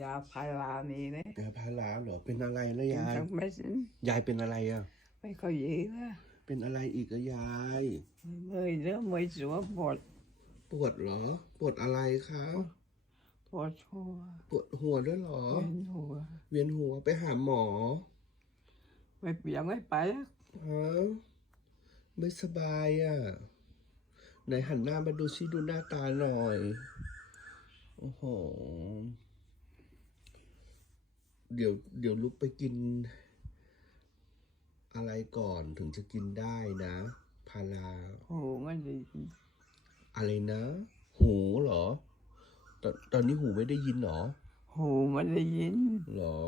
ยาพารานี่นะยาพาราเหรอเป็นอะไรนะกินยายทั้งเม็ดนี่ยายเป็นอะไรอะ ไม่ค่อยดีนะเป็นอะไรอีกอะยายเมื่อยเนื้อเมื่อยตัวปวดปวดเหรอ ปวดอะไรคะปวดหัวปวดหัวด้วยเหรอ เวียนหัว เวียนหัวไปหาหมอ ไม่เปียงไม่ไปอะฮะไม่สบายอะไหนหันหน้ามาดูซิดูหน้าตาหน่อย โอ้โห เดี๋ยวเดี๋ยวลุกไปกิน อะไรก่อนถึงจะกินได้นะพาราหูมันดีอะไรนะ หูเหรอ ตอนตอนนี้หูไม่ได้ยินเหรอ หูมันได้ยินเหรอ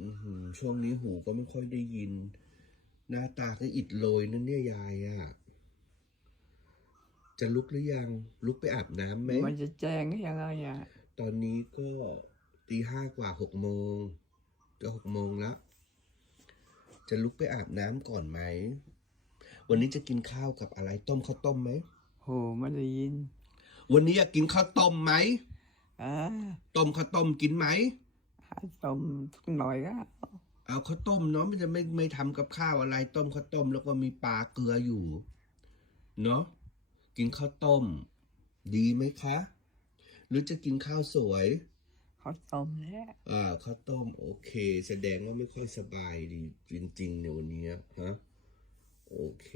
อือหือช่วงนี้หูก็ไม่ค่อยได้ยิน หน้าตาก็อิดโรยนั่นเนี่ยยายอะ่ะจะลุกหรือยัง ลุกไปอาบน้ำไหมมันจะแจ้งยังไงอะตอนนี้ก็ ตีห้ากว่าหกโมงจะหกโมงแล้ว จะลุกไปอาบน้ำก่อนไหม วันนี้จะกินข้าวกับอะไรต้มข้าวต้มไหมหูมันได้ยิน วันนี้อยากกินข้าวต้มไหมอ่าต้มข้าวต้มกินไหมหาต้มสักหน่อยก็เอาข้าวต้มเนาะมันจะไม่ไม่ทำกับข้าวอะไร ต้มข้าวต้มแล้วก็มีปลาเกลืออยู่ เนาะกินข้าวต้ม ดีไหมคะ หรือจะกินข้าวสวยเข้าวต้มแล้วอ่าข้าวต้มโอเค แสดงว่าไม่ค่อยสบายดีจริงๆในวันนี้ฮะโอเค